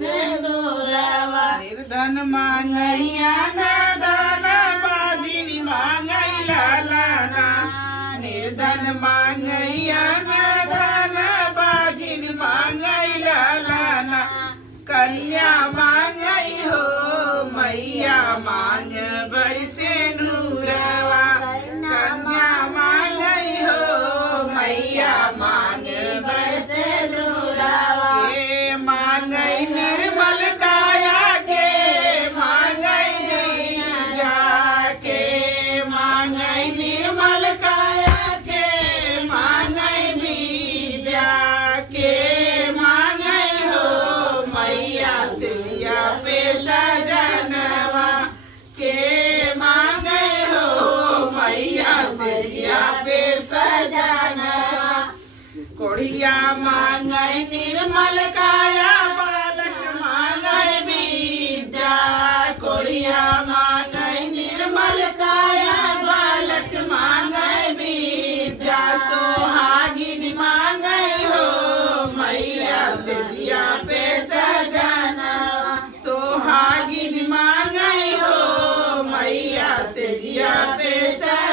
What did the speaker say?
सिंदूरवा निर्धन मांगैया ना दाना बाजिनी मांगै लालाना निर्धन मांगैया ना दाना बाजिनी मांगै लालाना कन्या मांगै हो मैया मांग बरसे नूरवा कन्या मांगै हो मैया मांग बरसे सिंदूरवा मांगै निर्मल काया के मांगै विद्या के मांगै निर्मल काया के मांगै विद्या के मांगै हो मैया से जिया पे सजनवा के मांगै हो मैया से जिया पे सजनवा कोढ़िया मांगै निर्मल काया बालक मांगै विद्या कोढ़िया मांगै निर्मल काया बालक मांगै विद्या सोहागिन मांगै हो मैया से जिया पे सजनवा सोहागिन मांगै हो मैया से जिया पे सजनवा